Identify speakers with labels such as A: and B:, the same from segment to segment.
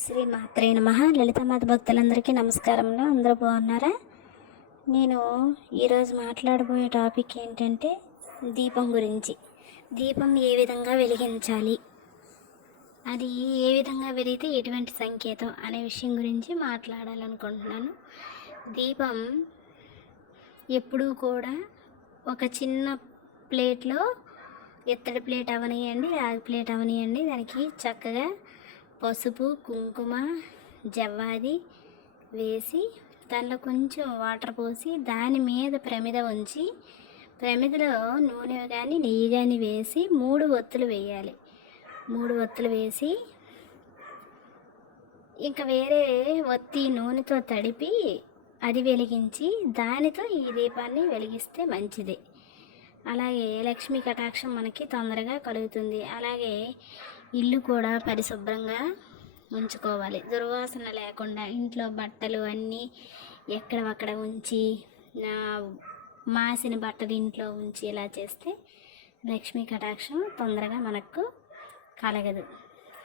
A: శ్రీ మాత్రే నమ. లలితామాత భక్తులందరికీ నమస్కారంలో అందరూ బాగున్నారా? నేను ఈరోజు మాట్లాడబోయే టాపిక్ ఏంటంటే దీపం గురించి. దీపం ఏ విధంగా వెలిగించాలి? అది ఏ విధంగా వెలిగితే ఎటువంటి సంకేతం అనే విషయం గురించి మాట్లాడాలనుకుంటున్నాను. దీపం ఎప్పుడూ కూడా ఒక చిన్న ప్లేట్లో ఎత్తడి ప్లేట్ అవనియండి రాగి ప్లేట్ అవనియండి దానికి చక్కగా పసుపు కుంకుమ జవ్వాది వేసి దానిలో కొంచెం వాటర్ పోసి దాని మీద ప్రమిద ఉంచి ప్రమిదలో నూనె కానీ నెయ్యి కానీ వేసి మూడు ఒత్తులు వేయాలి. మూడు ఒత్తులు వేసి ఇంకా వేరే ఒత్తి నూనెతో తడిపి అది వెలిగించి దానితో ఈ దీపాన్ని వెలిగిస్తే మంచిది. అలాగే లక్ష్మీ కటాక్షం మనకి తొందరగా కలుగుతుంది. అలాగే ఇల్లు కూడా పరిశుభ్రంగా ఉంచుకోవాలి. దుర్వాసన లేకుండా ఇంట్లో బట్టలు అన్నీ ఎక్కడవక్కడ ఉంచి నా మాసిన బట్టలు ఇంట్లో ఉంచి ఇలా చేస్తే లక్ష్మీ కటాక్షం తొందరగా మనకు కలగదు.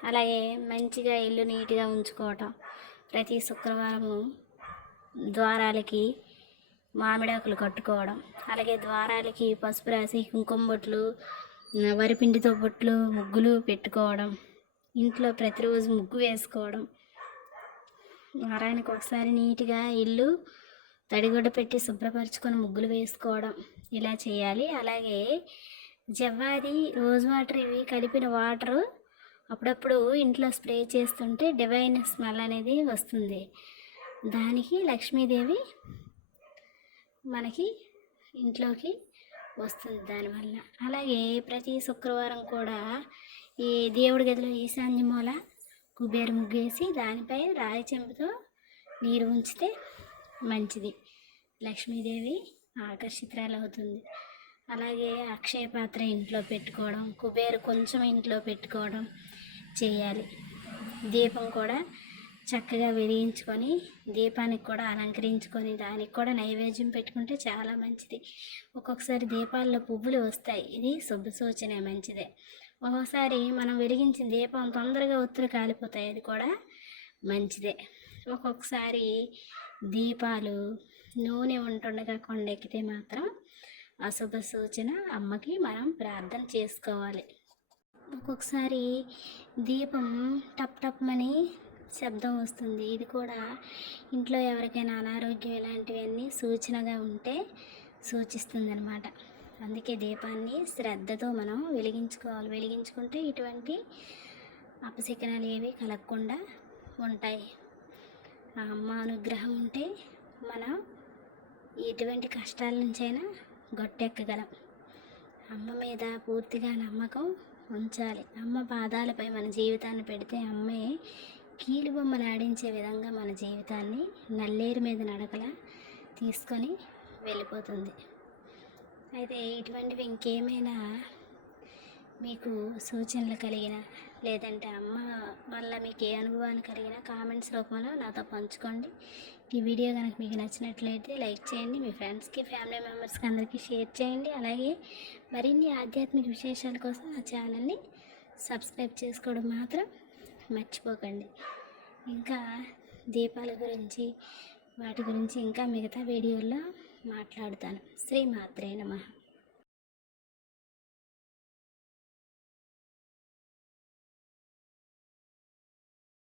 A: అలాగే మంచిగా ఇల్లు నీట్గా ఉంచుకోవటం. ప్రతి శుక్రవారము ద్వారాలకి మామిడాకులు కట్టుకోవడం. అలాగే ద్వారాలకి పసుపు రాసి కుంకుమ బొట్లు వరిపిండితో బొట్లు ముగ్గులు పెట్టుకోవడం ఇంట్లో ప్రతిరోజు ముగ్గు వేసుకోవడం. వారానికి ఒకసారి నీట్గా ఇల్లు తడిగుడ్డ పెట్టి శుభ్రపరచుకొని ముగ్గులు వేసుకోవడం ఇలా చేయాలి. అలాగే జవ్వాది రోజ్ వాటర్ ఇవి కలిపిన వాటరు అప్పుడప్పుడు ఇంట్లో స్ప్రే చేస్తుంటే డివైన్ స్మెల్ అనేది వస్తుంది. దానికి లక్ష్మీదేవి మనకి ఇంట్లోకి వస్తుంది దానివల్ల అలాగే ప్రతి శుక్రవారం కూడా ఈ దేవుడి గదిలో ఈశాన్య మూల కుబేరు ముగ్గేసి దానిపై రాయి చెంపుతో నీరు ఉంచితే మంచిది. లక్ష్మీదేవి ఆకర్షితురాలు అవుతుంది అలాగే అక్షయ పాత్ర ఇంట్లో పెట్టుకోవడం కుబేరు కొంచెం ఇంట్లో పెట్టుకోవడం చేయాలి. దీపం కూడా చక్కగా వెలిగించుకొని దీపానికి కూడా అలంకరించుకొని దానికి కూడా నైవేద్యం పెట్టుకుంటే చాలా మంచిది. ఒక్కొక్కసారి దీపాల్లో పువ్వులు వస్తాయి. ఇది శుభ సూచనే మంచిదే. ఒక్కొక్కసారి మనం వెలిగించిన దీపం తొందరగా ఒత్తులు కాలిపోతాయి. అది కూడా మంచిదే. ఒక్కొక్కసారి దీపాలు నూనె ఉంటుండగా కొండెక్కితే మాత్రం అశుభ సూచన. అమ్మకి మనం ప్రార్థన చేసుకోవాలి. ఒక్కొక్కసారి దీపం టప్ టప్ అని శబ్దం వస్తుంది. ఇది కూడా ఇంట్లో ఎవరికైనా అనారోగ్యం ఇలాంటివన్నీ సూచనగా ఉంటే సూచిస్తుంది అనమాట అందుకే దీపాన్ని శ్రద్ధతో మనం వెలిగించుకోవాలి. వెలిగించుకుంటే ఇటువంటి అపశకనాలు ఏవి కలగకుండా ఉంటాయి. ఆ అమ్మ అనుగ్రహం ఉంటే మనం ఎటువంటి కష్టాల నుంచైనా గొట్టెక్కగలం. అమ్మ మీద పూర్తిగా నమ్మకం ఉంచాలి. అమ్మ పాదాలపై మన జీవితాన్ని పెడితే అమ్మే కీలు బొమ్మలు ఆడించే విధంగా మన జీవితాన్ని నల్లేరు మీద నడకలా తీసుకొని వెళ్ళిపోతుంది. అయితే ఇటువంటివి ఇంకేమైనా మీకు సూచనలు కలిగిన లేదంటే అమ్మ వల్ల మీకు ఏ అనుభవాలు కలిగినా కామెంట్స్ రూపంలో నాతో పంచుకోండి. ఈ వీడియో కనుక మీకు నచ్చినట్లయితే లైక్ చేయండి మీ ఫ్రెండ్స్కి ఫ్యామిలీ మెంబర్స్కి అందరికీ షేర్ చేయండి. అలాగే మరిన్ని ఆధ్యాత్మిక విశేషాల కోసం నా ఛానల్ని సబ్స్క్రైబ్ చేసుకోవడం మాత్రం మర్చిపోకండి. ఇంకా దీపాల గురించి వాటి గురించి ఇంకా మిగతా వీడియోల్లో మాట్లాడుతాను. శ్రీ నమ.